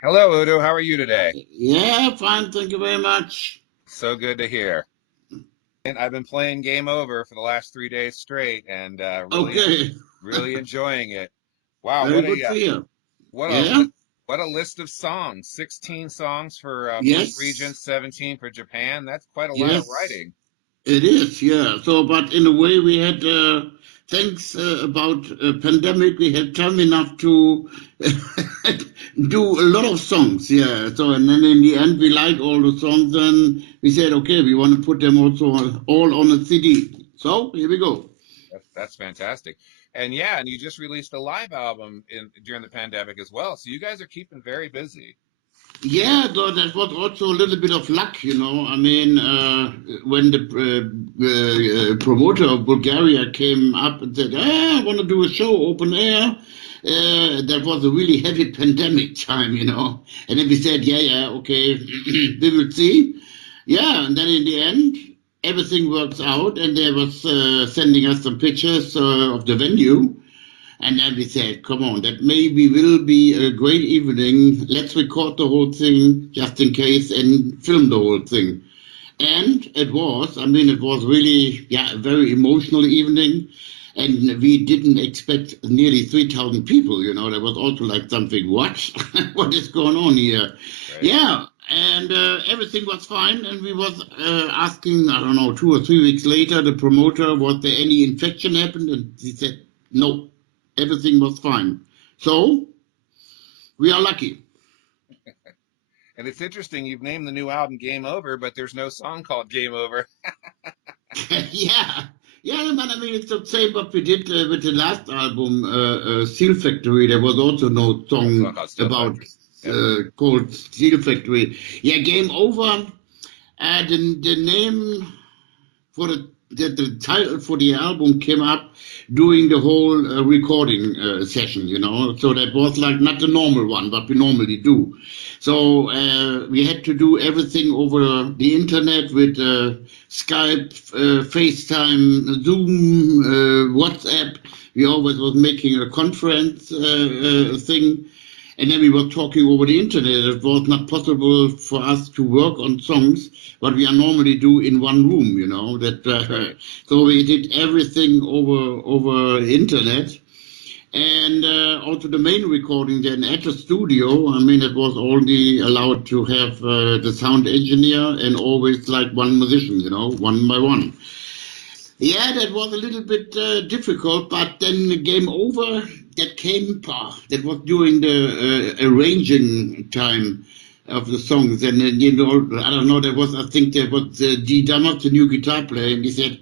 Hello, Udo. How are you today? Yeah, fine. Thank you very much. So good to hear. And I've been playing Game Over for the last 3 days straight, and Okay, really enjoying it. Wow, very good to hear. what a Yeah, li what a list of songs! 16 songs for both yes, regions, 17 for Japan. That's quite a lot of yes, writing. it is. Yeah. So, but in a way, we had thanks about pandemic. We had time enough to do a lot of songs. Yeah. So, and then in the end, we liked all the songs, and we said, okay, we want to put them also all on a CD. So here we go. That's fantastic. And yeah, and you just released a live album during the pandemic as well. So you guys are keeping very busy. Yeah, though that was also a little bit of luck, you know. I mean, when the promoter of Bulgaria came up and said, I want to do a show open air, that was a really heavy pandemic time, you know. And then we said, yeah, okay, we will see. Yeah, and then in the end, everything works out, and they was sending us some pictures of the venue. And then we said, come on, that maybe will be a great evening. Let's record the whole thing just in case and film the whole thing. And it was, I mean, it was really, yeah, a very emotional evening. And we didn't expect nearly 3,000 people, you know. There was also like something, what? What is going on here? Right. Yeah. And everything was fine. And we was asking, I don't know, 2 or 3 weeks later, the promoter, was there any infection happened? And he said, no, everything was fine. So we are lucky. And it's interesting, you've named the new album Game Over, but there's no song called Game Over. Yeah. Yeah, but I mean, it's the same what we did with the last album, Steel Factory. There was also no A song song called Steel about Factory. Yep. called Steel Factory. Yeah, Game Over. The name for the title for the album came up during the whole recording session, you know. So that was like not the normal one, what we normally do. So we had to do everything over the internet with Skype, FaceTime, Zoom, WhatsApp. We always was making a conference thing, and then we were talking over the internet. It was not possible for us to work on songs what we are normally do in one room, you know. That Right. so we did everything over internet, and also the main recording then at the studio. I mean, it was only allowed to have the sound engineer and always like one musician, you know, one by one. Yeah, that was a little bit difficult, but then the Game Over, that came, that was during the arranging time of the songs. And then, you know, I don't know, there was, I think there was D. Dammert, the new guitar player, and he said,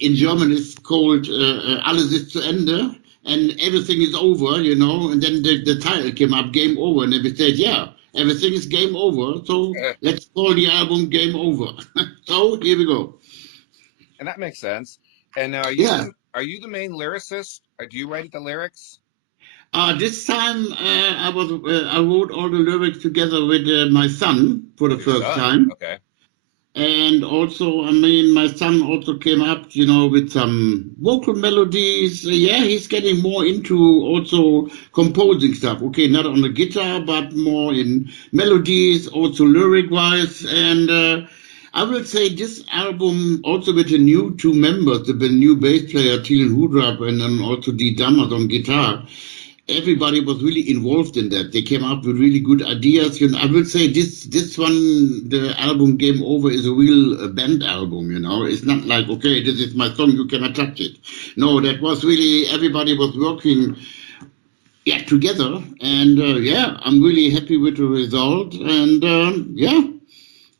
in German it's called Alles ist zu Ende, and everything is over, you know. And then the title came up, Game Over, and then we said, yeah, everything is game over, so let's call the album Game Over. So here we go. And that makes sense. And now, Yeah. are you the main lyricist? Or do you write the lyrics? This time I wrote all the lyrics together with my son for the With your first son? time, Okay. and also I mean my son also came up, you know, with some vocal melodies. Yeah, he's getting more into also composing stuff. Okay, not on the guitar, but more in melodies, also lyric wise, and. I will say this album also with the new two members, the new bass player Thielen Hudrap and then also Dee Dammers on guitar. Everybody was really involved in that. They came up with really good ideas. You know, I would say this one, the album Game Over, is a real band album. You know, it's not like okay, this is my song, you cannot touch it. No, that was really everybody was working, yeah, together. And yeah, I'm really happy with the result. And yeah,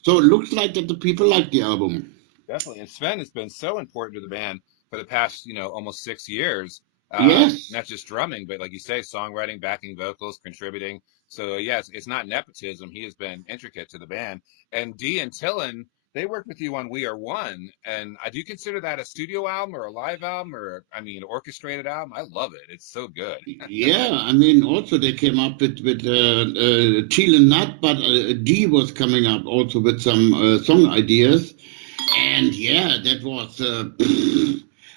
so it looks like that the people like the album. Definitely. And Sven has been so important to the band for the past, almost 6 years. Yes. Not just drumming, but like you say, songwriting, backing vocals, contributing. So yes, it's not nepotism. He has been intricate to the band. And Dee and Tillen, they worked with you on We Are One. And I do consider that a studio album or a live album or I mean orchestrated album. I love it. It's so good. Yeah, I mean, also they came up with Thielen Nut, but Dee was coming up also with some song ideas. And yeah, that was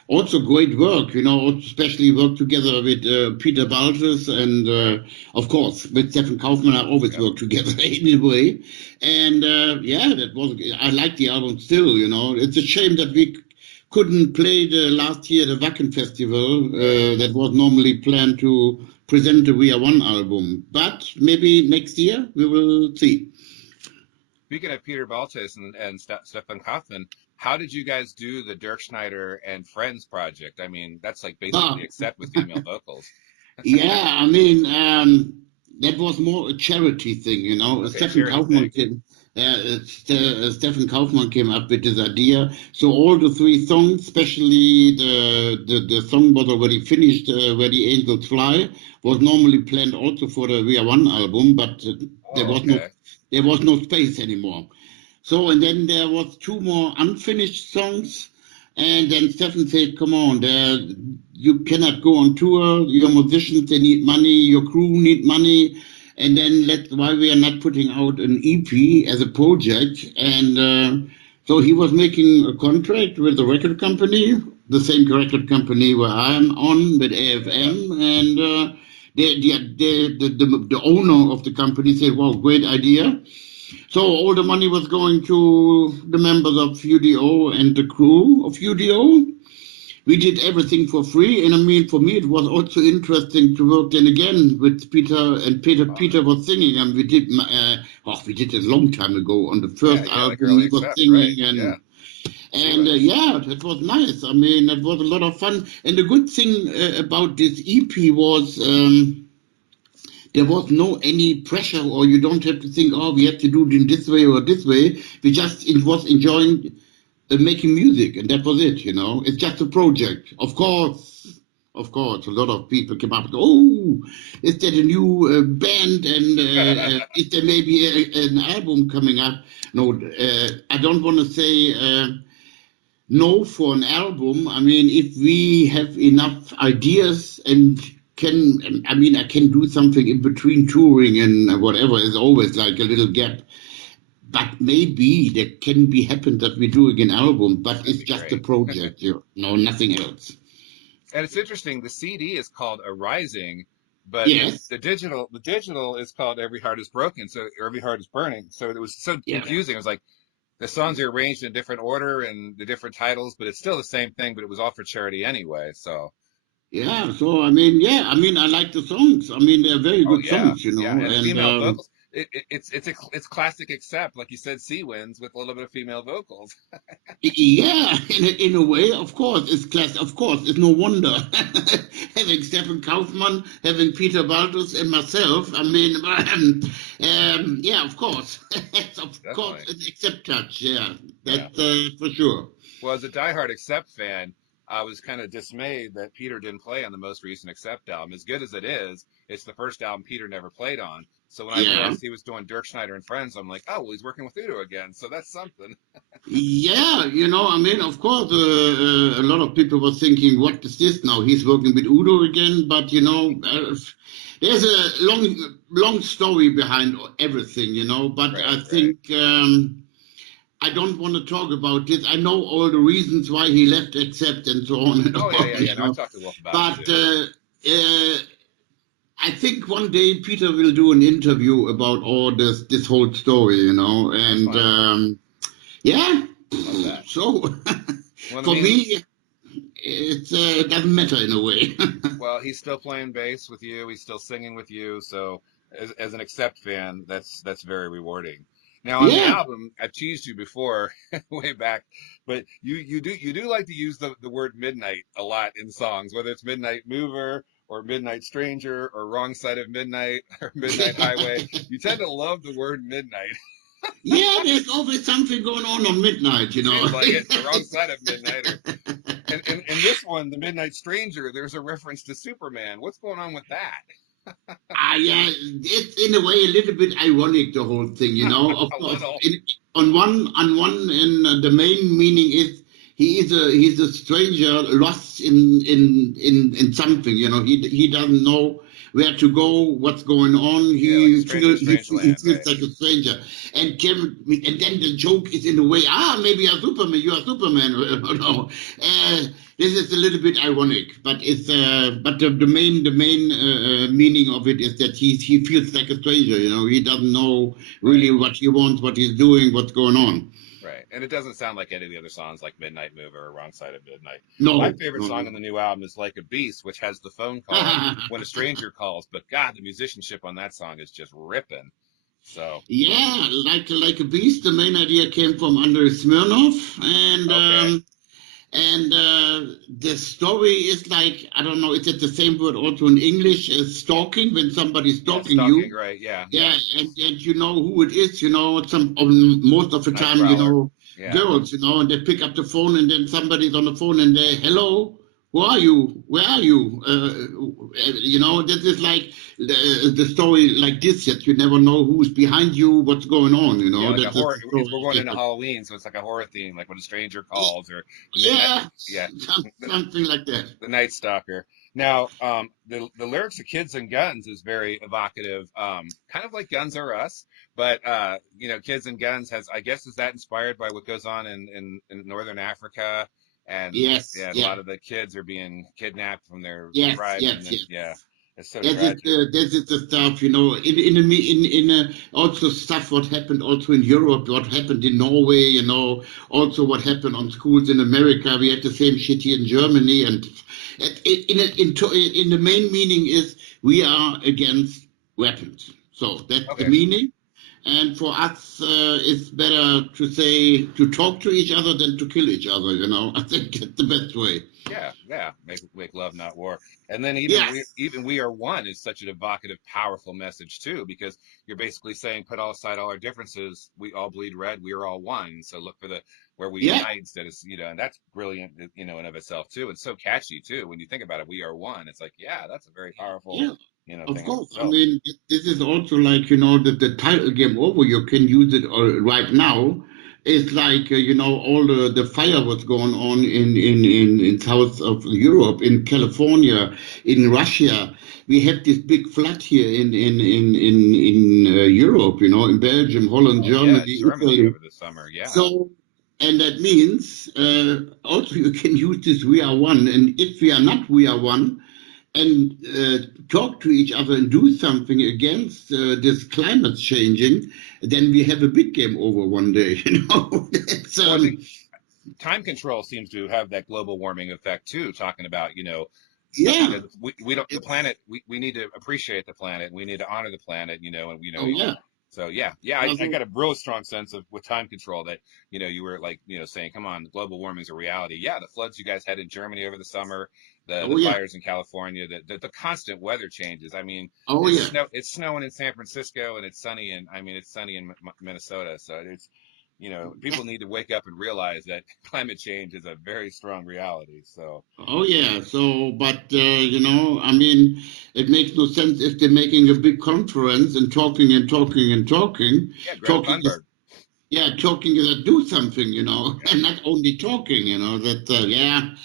also great work, especially work together with Peter Baltus and, of course, with Stefan Kaufmann. I always work together anyway. And I like the album still, It's a shame that we couldn't play the last year the Wacken Festival that was normally planned to present the We Are One album. But maybe next year we will see. Speaking of Peter Baltes and Stefan Kaufmann, how did you guys do the Dirkschneider and Friends project? I mean, that's like basically Accept with female vocals. Yeah, that was more a charity thing, Okay, Stefan Kaufmann came up with this idea. So all the three songs, especially the song was already finished, Where the Angels Fly, was normally planned also for the We Are One album, but there was no space anymore. So, and then there was two more unfinished songs. And then Stefan said, come on, you cannot go on tour. Your musicians, they need money. Your crew need money. And then why we are not putting out an EP as a project. And so he was making a contract with the record company, the same record company where I'm on with AFM. And the owner of the company said, well, great idea. So all the money was going to the members of U.D.O. and the crew of U.D.O. We did everything for free. And I mean, for me, it was also interesting to work then again with Peter. And Peter was singing. And we did it a long time ago on the first album. He was singing. Right. That was nice. I mean, it was a lot of fun. And the good thing about this EP was... there was no any pressure, or you don't have to think, we have to do it in this way or this way. It was enjoying making music, and that was it, It's just a project. Of course, a lot of people came up, is there a new band, and is there maybe an album coming up? No, I don't want to say no for an album. I mean, if we have enough ideas and I can do something in between touring and whatever. Is always like a little gap. But maybe there can be happen that we do an album, but it's just a project, nothing else. And it's interesting. The CD is called Arising, but the digital is called Every Heart Is Broken. So Every Heart Is Burning. So it was so confusing. It was like the songs are arranged in different order and the different titles, but it's still the same thing. But it was all for charity anyway. So. Yeah, so I like the songs. I mean, they're very good songs, Yeah, and female vocals. It's classic Accept, like you said, Sea Winds with a little bit of female vocals. Yeah, in a way, of course, it's classic. Of course, it's no wonder having Stefan Kaufmann, having Peter Baltus, and myself. I mean, of course, it's Accept touch. Yeah, that's for sure. Well, as a diehard Accept fan, I was kind of dismayed that Peter didn't play on the most recent Accept album. As good as it is, it's the first album Peter never played on. So when I realized he was doing Dirkschneider and Friends, I'm like, he's working with Udo again. So that's something. Yeah, of course, a lot of people were thinking, what is this now? He's working with Udo again. But, there's a long story behind everything, But I think... I don't want to talk about this. I know all the reasons why he left Accept and so on and on. Yeah. No, I talked to Wolf about it. But I think one day Peter will do an interview about all this whole story, And so for me, it doesn't matter in a way. Well, he's still playing bass with you. He's still singing with you. So as an Accept fan, that's very rewarding. Now on the album, I've teased you before, way back, but you do like to use the word midnight a lot in songs, whether it's Midnight Mover or Midnight Stranger or Wrong Side of Midnight or Midnight Highway. You tend to love the word midnight. Yeah, there's always something going on midnight, Seems like it's the wrong side of midnight. And this one, the Midnight Stranger, there's a reference to Superman. What's going on with that? It's in a way a little bit ironic, the whole thing, Of course, on one, and the main meaning is he's a stranger lost in something. You know, he doesn't know where to go, what's going on. Yeah, like a stranger in strange He land, feels right? like a stranger. And then the joke is in a way, maybe you're Superman, you are Superman. No, this is a little bit ironic, but it's but the main meaning of it is that he feels like a stranger. You know, he doesn't know Right. really what he wants, what he's doing, what's going on. Right. And it doesn't sound like any of the other songs like Midnight Mover or Wrong Side of Midnight. My No, favorite no, song no. on the new album is Like a Beast, which has the phone call when a stranger calls. But God, the musicianship on that song is just ripping. So, Yeah, like a beast. The main idea came from Andrei Smirnov, okay. and the story is like, I don't know. Is it the same word also in English as stalking? When somebody's Yeah, stalking stalking, you, right. Yeah, yeah. yeah, and you know who it is. You know, most of the Night time, you Prowler. know, Yeah. girls. You know, and they pick up the phone, and then somebody's on the phone, and they, hello. Who are you? Where are you? You know, this is like the story like this, that you never know who's behind you, what's going on. You Yeah, know, like a that's horror. the We're going into story. Halloween, so it's like a horror theme, like when a stranger calls or the midnight. Yeah, Yeah, something like that. the Night Stalker. Now, the lyrics of Kids and Guns is very evocative, kind of like Guns Are Us, but Kids and Guns has, I guess, is that inspired by what goes on in Northern Africa, and Yes, yeah, a yeah, lot of the kids are being kidnapped from their yes, tribes, and yes, then yes. yeah, it's so tragic. That is the stuff, you know. Also stuff what happened also in Europe, what happened in Norway, you know. Also what happened on schools in America. We had the same shit here in Germany, and in the main meaning is we are against weapons. So that's the Okay. meaning. And for us, it's better to say to talk to each other than to kill each other. You know, I think that's the best way. Yeah, yeah. Make love, not war. And then Yes. even we are one is such an evocative, powerful message too, because you're basically saying put all aside all our differences. We all bleed red. We are all one. So look for the where we Yeah. unite instead of and that's brilliant, in of itself too. It's so catchy too when you think about it. We are one. It's like yeah, that's a very powerful, Yeah. Of thing in course. I itself. mean, this is also like, you know, the title Game Over, you can use it right now. It's like, you know, all the fire was going on in south of Europe, in California, in Russia. We had this big flood here in Europe, you know, in Belgium, Holland, Oh yeah, Germany, in Germany Italy. over the summer. Yeah. So, and that means also you can use this we are one. And if we are not we are one, and talk to each other and do something against this climate changing, then we have a big game over one day. You know, it's, Well, I think time control seems to have that global warming effect too, talking about yeah, we don't the it's planet we need to appreciate the planet, we need to honor the planet, and oh yeah, so yeah, I also, got a real strong sense of with time control that you were like saying come on, global warming is a reality. Yeah, the floods you guys had in Germany over the summer, the oh yeah, fires in California, the constant weather changes. I mean, oh yeah. it's snowing in San Francisco and it's sunny it's sunny in Minnesota, so it's people need to wake up and realize that climate change is a very strong reality. So, Oh yeah, so but you know, I mean, it makes no sense if they're making a big conference and talking and talking and talking. yeah, Greta Talking is Thunberg. yeah, talking is a do something, you know, Yeah. and not only talking, you know. That yeah,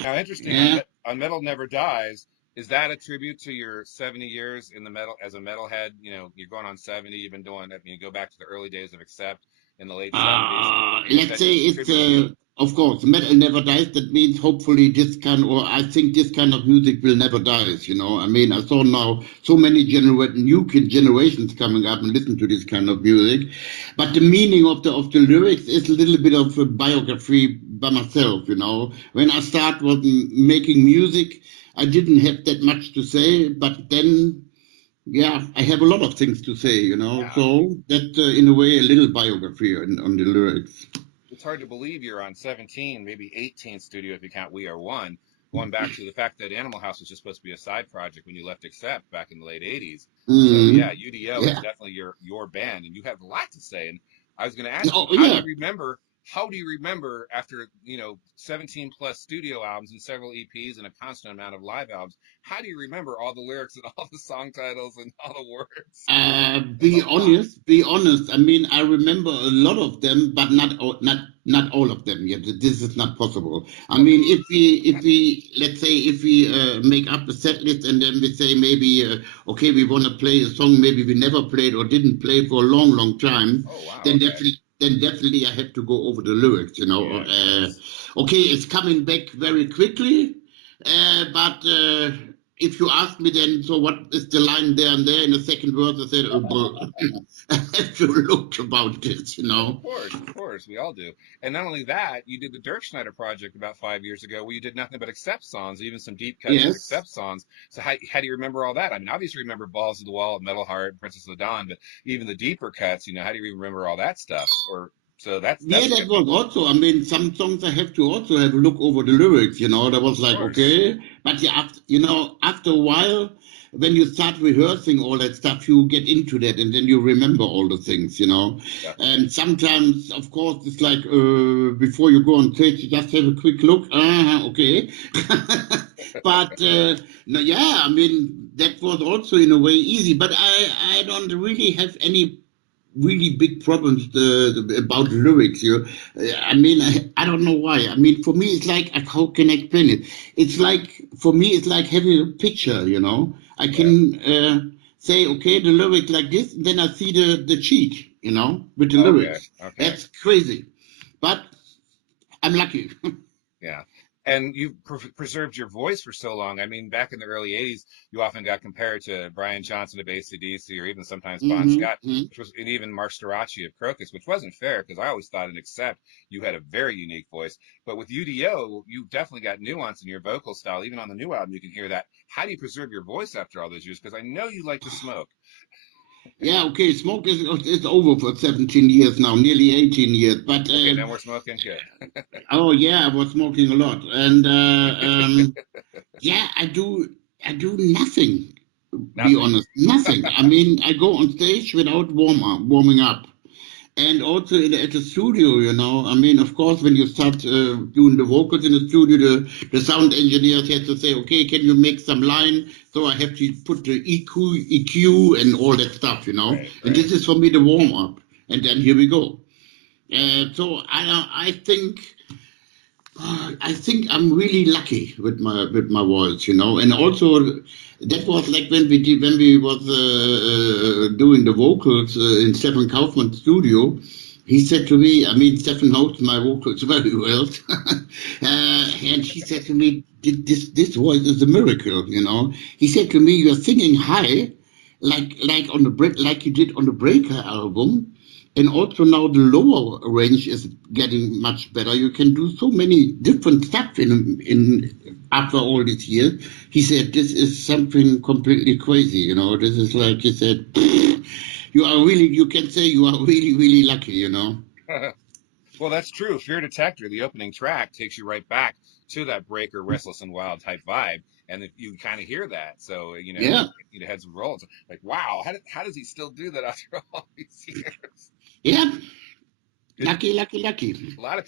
Now, interesting yeah. on Metal Never Dies. Is that a tribute to your 70 years in the metal as a metalhead? You're going on 70. You've been doing it. You go back to the early days of Accept in the late 70s. Is Let's that say just a it's tribute to? of course metal never dies. That means hopefully this kind, or I think this kind of music will never die. You know, I mean, I saw now so many new kid generations coming up and listen to this kind of music, but the meaning of the lyrics is a little bit of a biography by myself. You know, when I start was making music, I didn't have that much to say, but then yeah, I have a lot of things to say, you know. Yeah. So that, in a way, a little biography on the lyrics. It's hard to believe you're on 17, maybe 18 studio if you count We Are One, going back to the fact that Animal House was just supposed to be a side project when you left Accept back in the late 80s. So yeah, Mm, UDO is yeah. definitely your band, and you have a lot to say. And I was going to ask you, Oh how do yeah. you remember how do you remember after 17 plus studio albums and several EPs and a constant amount of live albums? How do you remember all the lyrics and all the song titles and all the words? It's a lot. Be honest. I mean, I remember a lot of them, but not all of them yet. This is not possible. I Okay. mean, let's say if we make up a set list and then we say maybe okay, we want to play a song maybe we never played or didn't play for a long time, Oh wow. then Okay. definitely I have to go over the lyrics. Yeah, of course. Okay, it's coming back very quickly, but. If you ask me then, so what is the line there and there in the second verse? I said, oh, bro, I have to look about this. Of course, we all do. And not only that, you did the Dirkschneider project about 5 years ago, where you did nothing but accept songs, even some deep cuts of Yes. accept songs. So how do you remember all that? I mean, obviously you remember Balls of the Wall, Metal Heart, Princess of the Dawn, but even the deeper cuts, how do you even remember all that stuff? Or so Yeah, that's that good. was also, I mean, some songs I have to also have a look over the lyrics. That was Of like, course. okay. But yeah, after a while, when you start rehearsing all that stuff, you get into that and then you remember all the things. Definitely. And sometimes, of course, it's like before you go on stage, you just have a quick look. Okay. But no, yeah, I mean, that was also in a way easy. But I don't really have any really big problems about lyrics. I mean, I don't know why. I mean, for me, it's like how can I explain it? It's like for me, it's like having a picture. I Yeah. can say, okay, the lyric like this, and then I see the cheat. With the Okay. lyrics. Okay. That's crazy, but I'm lucky. Yeah. And you've preserved your voice for so long. I mean, back in the early 80s, you often got compared to Brian Johnson of AC/DC or even sometimes Bon Scott, Hmm. and even Mark Storace of Crocus, which wasn't fair because I always thought in Accept you had a very unique voice. But with UDO, you definitely got nuance in your vocal style. Even on the new album, you can hear that. How do you preserve your voice after all those years? Because I know you like to smoke. Yeah, okay. Smoke is over for 17 years now, nearly 18 years. But Okay, no more smoking. Good. oh yeah, I was smoking a lot, and yeah, I do nothing. Be Nothing. honest, nothing. I mean, I go on stage without warming up. And also at the studio, I mean, of course, when you start doing the vocals in the studio, the sound engineers have to say, okay, can you make some line? So I have to put the EQ and all that stuff. Right, And right. this is for me the warm up. And then here we go. So I think I'm really lucky with my voice. And also that was like when we was doing the vocals in Stefan Kaufmann's studio. He said to me, I mean, Stefan knows my vocals very well, and he said to me, this voice is a miracle. He said to me, you're singing high, like on the like you did on the Breaker album, and also now the lower range is getting much better. You can do so many different stuff in after all these years. He said this is something completely crazy. This is like he said, you can say you are really, really lucky. Well, that's true. Fear Detector, the opening track, takes you right back to that Breaker, Restless and Wild type vibe, and if you kind of hear that. So Yeah, you heads and rolls. Like, wow, how does he still do that after all these years? yeah, Because lucky, lucky, lucky. a lot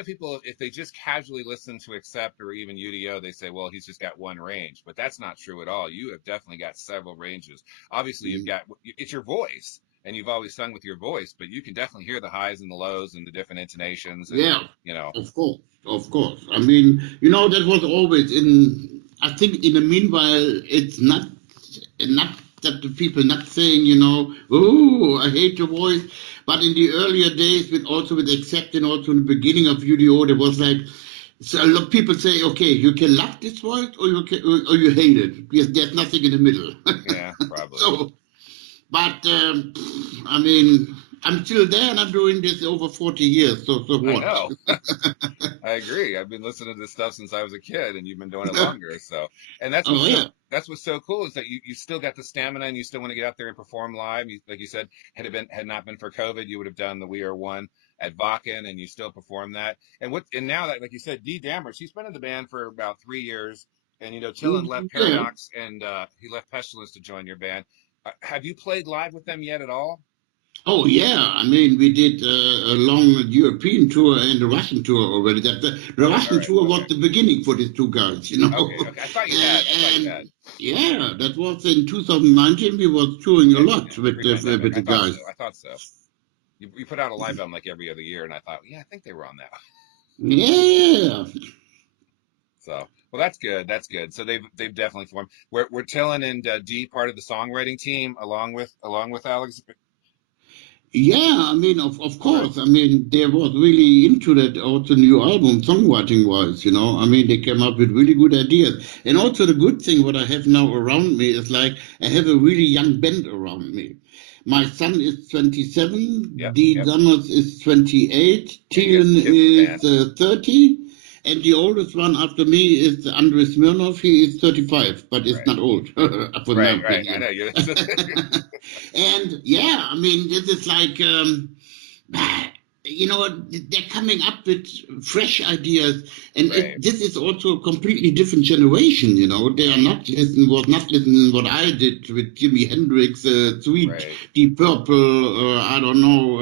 of people, if they just casually listen to Accept or even UDO, they say, well, he's just got one range, but that's not true at all. You have definitely got several ranges. Obviously, you've Mm. got it's your voice. And you've always sung with your voice, but you can definitely hear the highs and the lows and the different intonations, and Yeah, you know, of course, of course. I mean, that was always in. I think in the meanwhile, it's not that the people not saying, oh, I hate your voice, but in the earlier days, with accepting also in the beginning of UDO, there was like so a lot of people say, okay, you can love this voice or you hate it. There's nothing in the middle. yeah, probably. So, but I mean, I'm still there and I'm doing this over 40 years. So I what? know. I agree. I've been listening to this stuff since I was a kid, and you've been doing it longer. So, and Oh yeah. that's what's so cool is that you still got the stamina and you still want to get out there and perform live. Like you said, had not been for COVID, you would have done the We Are One at Bakken, and you still perform that. And now that, like you said, Dee Dameron, she's been in the band for about 3 years, and Chillin left Yeah. Paradox, and he left Pestilence to join your band. Have you played live with them yet at all? Oh yeah, I mean we did a long European tour and a Russian tour already. The Okay, all Russian right, tour was okay, the beginning for these two guys, you know. okay, okay. I thought you had. I thought you And had. yeah, that was in 2019. We was touring a Okay, lot yeah, with pre-pandemic. I the thought so. guys. I thought so. You put out a live album like every other year, and I thought, yeah, I think they were on that. Yeah, So, well, that's good. That's good. So they've definitely formed. We're Tillin and D part of the songwriting team, along with Alex. yeah. I mean, of Okay. course. I mean, they was really into that. Also, new album songwriting wise, you know. I mean, they came up with really good ideas. And also, the good thing what I have now around me is like I have a really young band around me. My son is 27, Yep. Dee Yep. Dammers is 28, Yeah, you got Thielen some kids in the band. is 30, and the oldest one after me is Andrei Smirnov. He is 35, but it's Right. not old, for my Right. Right. I know opinion. you. And yeah, I mean, this is like, you know, they're coming up with fresh ideas, and Right. this is also a completely different generation. You know, they are not listening what I did with Jimi Hendrix, Sweet, Right. Deep Purple, I don't know,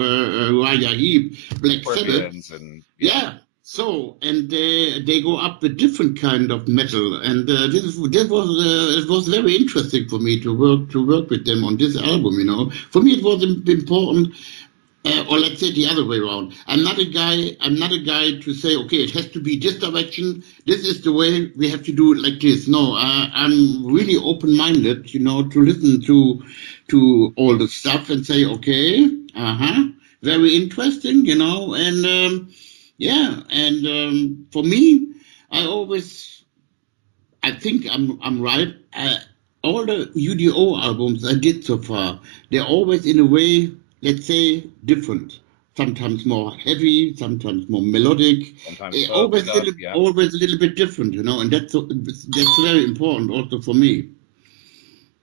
Uriah Heep, Black Sabbath. Scorpions and yeah. Yeah. So and they go up with different kind of metal, and it was very interesting for me to work with them on this album. You know, for me it was important, or let's say the other way around. I'm not a guy. I'm not a guy to say, okay, it has to be this direction. This is the way we have to do it like this. No, I'm really open-minded. You know, to listen to all the stuff and say, okay, very interesting. You know, and yeah, and for me, I always, I think I'm right. All the UDO albums I did so far, they're always in a way, let's say, different. Sometimes more heavy, sometimes more melodic. Sometimes folk stuff. Yeah. Always a little bit different, you know, and that's very important also for me.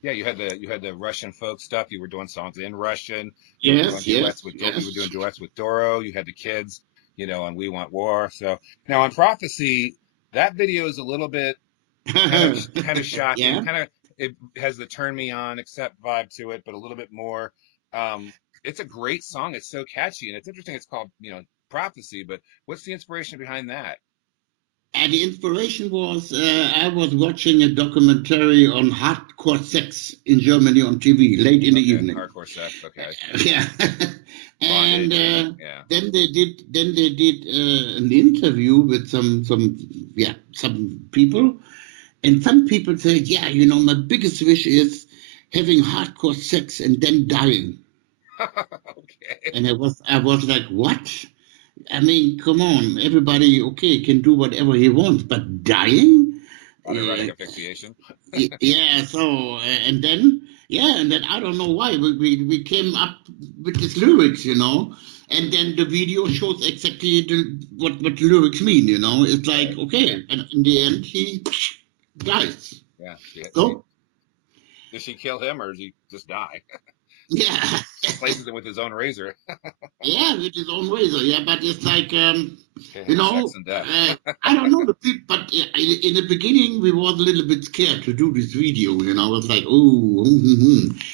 Yeah. You had the Russian folk stuff. You were doing songs in Russian. You were doing Yes, duets yes, with you were doing yes. duets with Doro. You had the kids. On We Want War. So now on Prophecy, that video is a little bit kind of shocking. Yeah. Kind of it has the turn me on accept vibe to it, but a little bit more. Um, it's a great song. It's so catchy, and it's interesting. It's called Prophecy. But what's the inspiration behind that? And the inspiration was I was watching a documentary on hardcore sex in Germany on TV late in the Okay, evening. hardcore sex. Okay, Yeah, and bondage and yeah. then they did an interview with some people, and some people said, yeah, you know, my biggest wish is having hardcore sex and then dying. Okay. And I was like, what? I mean, come on, everybody, okay, can do whatever he wants, but dying? Autoerotic Uh, asphyxiation. yeah, so, and then I don't know why, we came up with these lyrics, you know, and then the video shows exactly what the lyrics mean, you know. It's like, Right. okay, and in the end, he dies. Yeah. So, Does she kill him or does he just die? yeah. Slices him with his own razor. Yeah, with his own razor. Yeah, but it's like, Okay, you sex know, and death. I don't know the people, but in the beginning we was a little bit scared to do this video. You know, it's like, oh,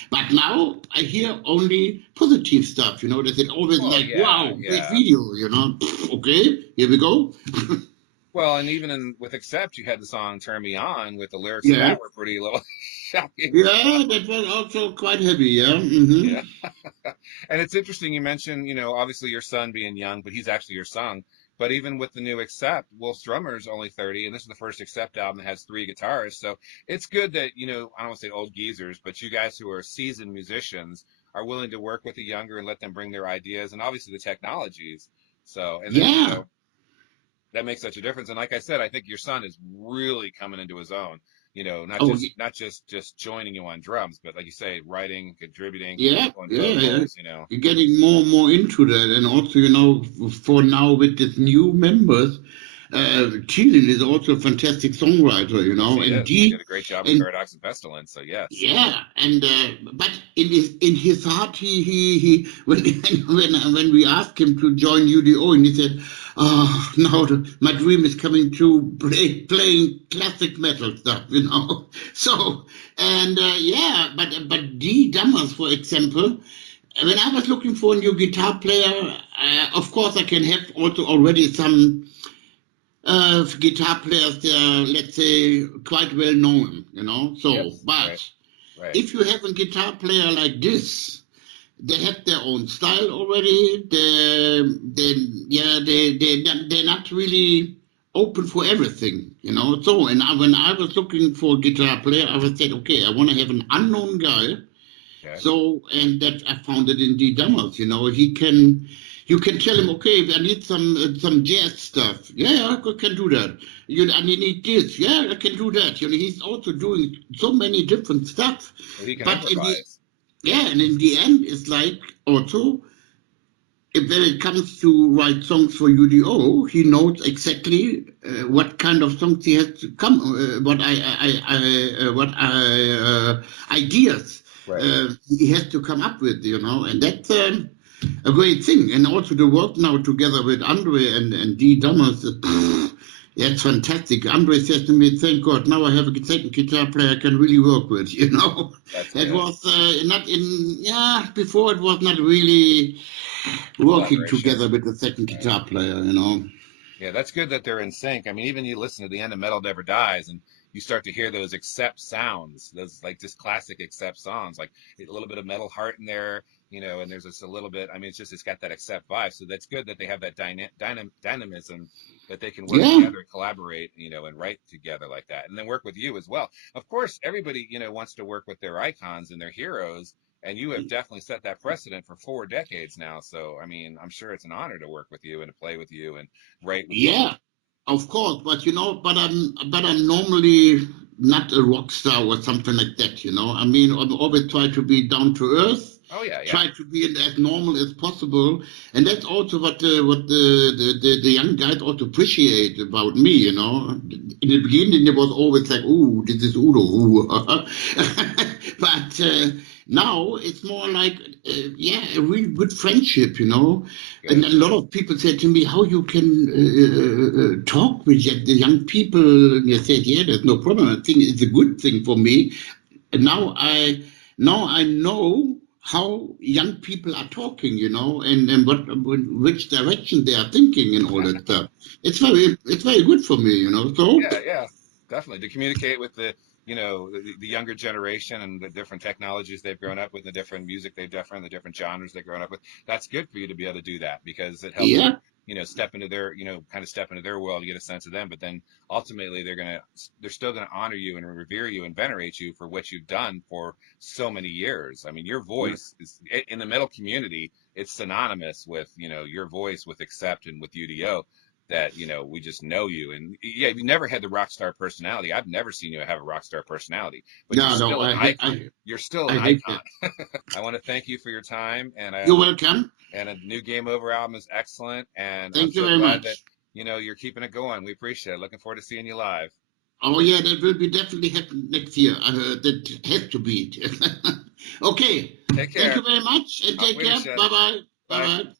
but now I hear only positive stuff. You know, that it always Well, like, yeah, wow, great yeah. video. You know, okay, here we go. Well, and even with Accept, you had the song "Turn Me On" with the lyrics of Yeah, that were pretty little shocking. yeah, that was also quite heavy. Yeah, Yeah. And it's interesting you mentioned, obviously your son being young, but he's actually your son. But even with the new Accept, Wolf's drummer is only 30, and this is the first Accept album that has three guitarists. So it's good that, I don't want to say old geezers, but you guys who are seasoned musicians are willing to work with the younger and let them bring their ideas and obviously the technologies. So, and then, yeah. that makes such a difference. And like I said, I think your son is really coming into his own. Not Oh, just joining you on drums, but like you say, writing, contributing, yeah, on yeah, yeah. vocals. You're getting more and more into that, and also, you know, for now with these new members, Thielen is also a fantastic songwriter, you Yes, know, he and is. He did a great job with and Paradox and Pestilence. So yes. yeah, and but in his heart, he when we asked him to join UDO, and he said, "Oh, now my dream is coming true, playing classic metal stuff, you know." So and yeah, but D Dammers, for example. when I was looking for a new guitar player, of course I can have also already some guitar players. They're, let's say, quite well known, you know. So, Yes. but Right. if you have a guitar player like this, they have their own style already. They're not really open for everything, you know. So, and when I was looking for a guitar player, I was said, okay, I want to have an unknown guy. Okay. So, and that I found it in D. Dummers, you know, he can, you can tell him, okay, I need some jazz stuff. Yeah, I can do that. I need this. Yeah, I can do that. You know, he's also doing so many different stuff. So he can But in the, improvise. yeah, and in the end, it's like also, when it comes to write songs for UDO, he knows exactly what kind of songs he has to come, ideas Right. he has to come up with, you know, and that's a great thing. And also the work now together with Andre and D. Dummers, that's fantastic. Andre says to me, thank God, now I have a second guitar player I can really work with, you know. That's That good. was not in, yeah, before it was not really working together with the second guitar player, you know. Yeah, that's good that they're in sync. I mean, even you listen to the end of Metal Never Dies, and you start to hear those accept sounds, those like just classic accept songs, like a little bit of metal heart in there, you know, and there's just a little bit. I mean, it's got that accept vibe. So that's good that they have that dynamism that they can work Yeah, together, collaborate, you know, and write together like that, and then work with you as well. Of course, everybody, you know, wants to work with their icons and their heroes. And you have definitely set that precedent for 4 decades now. So, I mean, I'm sure it's an honor to work with you and to play with you and write with you. yeah, of course. But you know, but I'm normally not a rock star or something like that. You know, I mean, I always try to be down to earth, Oh yeah, yeah. try to be as normal as possible, and that's also what the young guys also appreciate about me. You know, in the beginning it was always like, "Oh, this is Udo," but now it's more like, yeah, a really good friendship. You know, and Good. a lot of people said to me, "How you can talk with the young people?" And I said, "Yeah, there's no problem. I think it's a good thing for me." And now I know how young people are talking, you know, and which direction they are thinking and all that stuff. It's very good for me, you know. So Yeah, yeah, definitely to communicate with the, you know, the younger generation and the different technologies they've grown up with, the different music the different genres they've grown up with. That's good for you to be able to do that because it helps you, yeah, you know, step into their, you know, kind of step into their world, get a sense of them. But then ultimately they're still gonna honor you and revere you and venerate you for what you've done for so many years. I mean, your voice is in the metal community. It's synonymous with, you know, your voice with Accept and with UDO that, you know, we just know you. And yeah, you never had the rock star personality. I've never seen you have a rock star personality, but you're no, no, still an icon. You're still an I hate icon. that. I want to thank you for your time, You're welcome. and a new Game Over album is excellent, and I'm Thank you so very glad that, much. you know, you're keeping it going. We appreciate it. Looking forward to seeing you live. Oh yeah, that will be definitely happen next year. That has to be. Okay. Take Thank care. you very much and Auf take care. Wiedersehen. Bye bye. Bye Bye. bye.